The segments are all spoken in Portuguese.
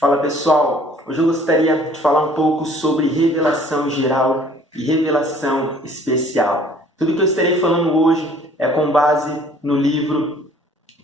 Fala pessoal, hoje eu gostaria de falar um pouco sobre revelação geral e revelação especial. Tudo que eu estarei falando hoje é com base no livro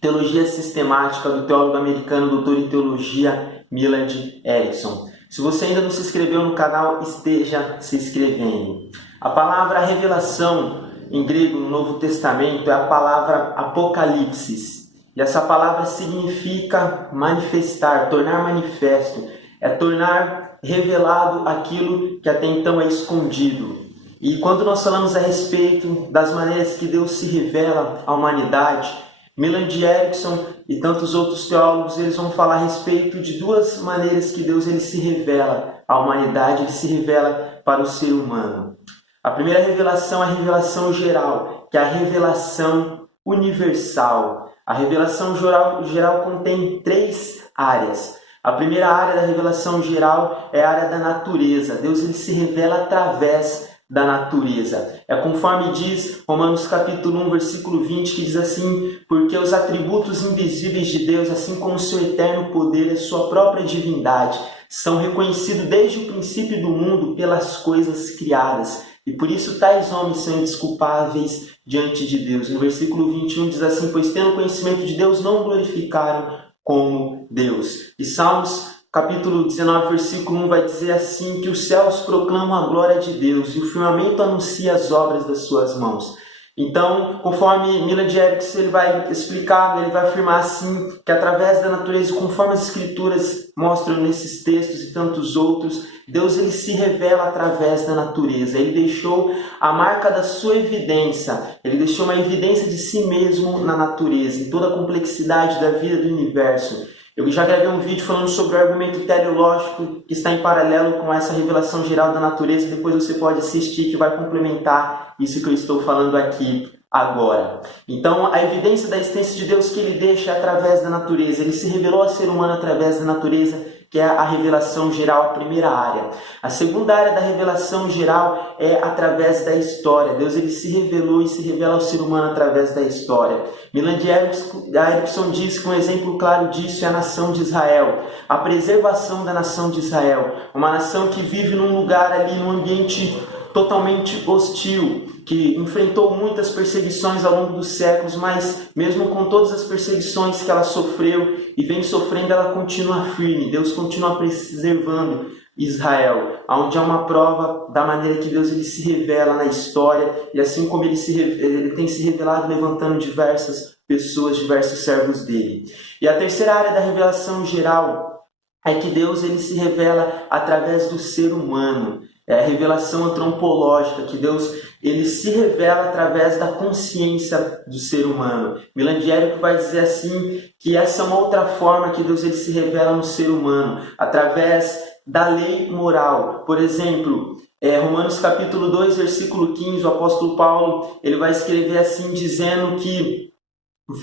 Teologia Sistemática do teólogo americano, doutor em teologia Millard Erickson. Se você ainda não se inscreveu no canal, esteja se inscrevendo. A palavra revelação em grego no Novo Testamento é a palavra apocalipsis. E essa palavra significa manifestar, tornar manifesto, é tornar revelado aquilo que até então é escondido. E quando nós falamos a respeito das maneiras que Deus se revela à humanidade, Millard Erickson e tantos outros teólogos, eles vão falar a respeito de duas maneiras que Deus ele se revela à humanidade, ele se revela para o ser humano. A primeira revelação é a revelação geral, que é a revelação universal. A revelação geral contém três áreas. A primeira área da revelação geral é a área da natureza. Deus ele se revela através da natureza. É conforme diz Romanos capítulo 1, versículo 20, que diz assim: porque os atributos invisíveis de Deus, assim como o seu eterno poder e sua própria divindade, são reconhecidos desde o princípio do mundo pelas coisas criadas. E por isso tais homens são indesculpáveis diante de Deus. No versículo 21 diz assim: pois tendo conhecimento de Deus, não o glorificaram como Deus. E Salmos capítulo 19, versículo 1 vai dizer assim: que os céus proclamam a glória de Deus e o firmamento anuncia as obras das suas mãos. Então, conforme Millard Erickson ele vai explicar, ele vai afirmar assim, que através da natureza, conforme as escrituras mostram nesses textos e tantos outros, Deus ele se revela através da natureza. Ele deixou a marca da sua evidência, ele deixou uma evidência de si mesmo na natureza, em toda a complexidade da vida do universo. Eu já gravei um vídeo falando sobre o argumento teleológico que está em paralelo com essa revelação geral da natureza. Depois você pode assistir, que vai complementar isso que eu estou falando aqui agora. Então, a evidência da existência de Deus que ele deixa é através da natureza. Ele se revelou ao ser humano através da natureza, que é a revelação geral, a primeira área. A segunda área da revelação geral é através da história. Deus ele se revelou e se revela ao ser humano através da história. Millard Erickson diz que um exemplo claro disso é a nação de Israel. A preservação da nação de Israel. Uma nação que vive num lugar ali, num ambiente totalmente hostil, que enfrentou muitas perseguições ao longo dos séculos, mas mesmo com todas as perseguições que ela sofreu e vem sofrendo, ela continua firme. Deus continua preservando Israel, onde é uma prova da maneira que Deus ele se revela na história, e assim como ele tem se revelado levantando diversas pessoas, diversos servos dele. E a terceira área da revelação geral é que Deus ele se revela através do ser humano. É a revelação antropológica, que Deus ele se revela através da consciência do ser humano. Millard Erickson vai dizer assim, que essa é uma outra forma que Deus ele se revela no ser humano, através da lei moral. Por exemplo, Romanos capítulo 2, versículo 15, o apóstolo Paulo ele vai escrever assim, dizendo que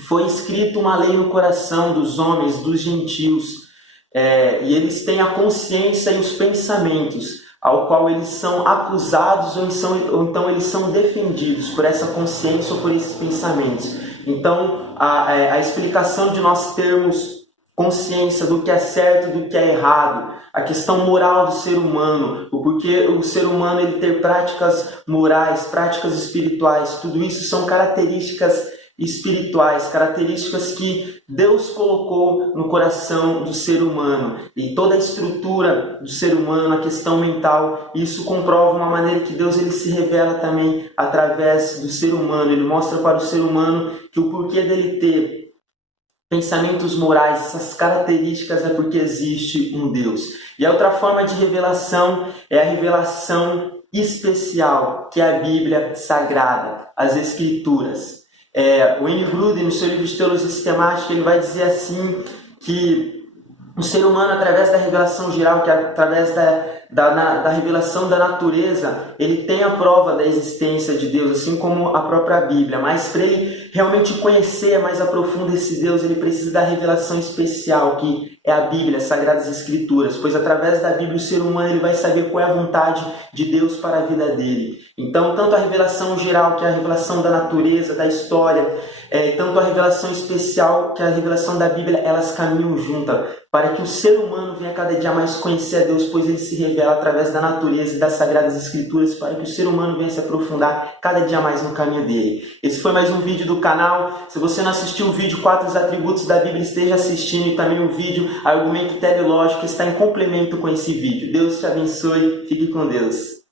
foi escrita uma lei no coração dos homens, dos gentios, e eles têm a consciência e os pensamentos, ao qual eles são acusados ou então eles são defendidos por essa consciência ou por esses pensamentos. Então, a explicação de nós termos consciência do que é certo e do que é errado, a questão moral do ser humano, o porquê o ser humano ele ter práticas morais, práticas espirituais, tudo isso são características espirituais, características que Deus colocou no coração do ser humano. E toda a estrutura do ser humano, a questão mental, isso comprova uma maneira que Deus ele se revela também através do ser humano. Ele mostra para o ser humano que o porquê dele ter pensamentos morais, essas características, é porque existe um Deus. E a outra forma de revelação é a revelação especial, que é a Bíblia Sagrada, as Escrituras. Wayne Grudem, no seu livro de Teologia Sistemática, ele vai dizer assim, que o ser humano, através da revelação geral, que é através da revelação da natureza, ele tem a prova da existência de Deus, assim como a própria Bíblia. Mas para ele realmente conhecer mais a profundo esse Deus, ele precisa da revelação especial, que é a Bíblia, as Sagradas Escrituras. Pois através da Bíblia o ser humano ele vai saber qual é a vontade de Deus para a vida dele. Então, tanto a revelação geral, que é a revelação da natureza, da história, tanto a revelação especial que a revelação da Bíblia, elas caminham juntas, para que o ser humano venha cada dia mais conhecer a Deus, pois ele se revela através da natureza e das Sagradas Escrituras, para que o ser humano venha se aprofundar cada dia mais no caminho dele. Esse foi mais um vídeo do canal. Se você não assistiu o vídeo 4 atributos da Bíblia, esteja assistindo, e também o vídeo Argumento Teleológico está em complemento com esse vídeo. Deus te abençoe, fique com Deus.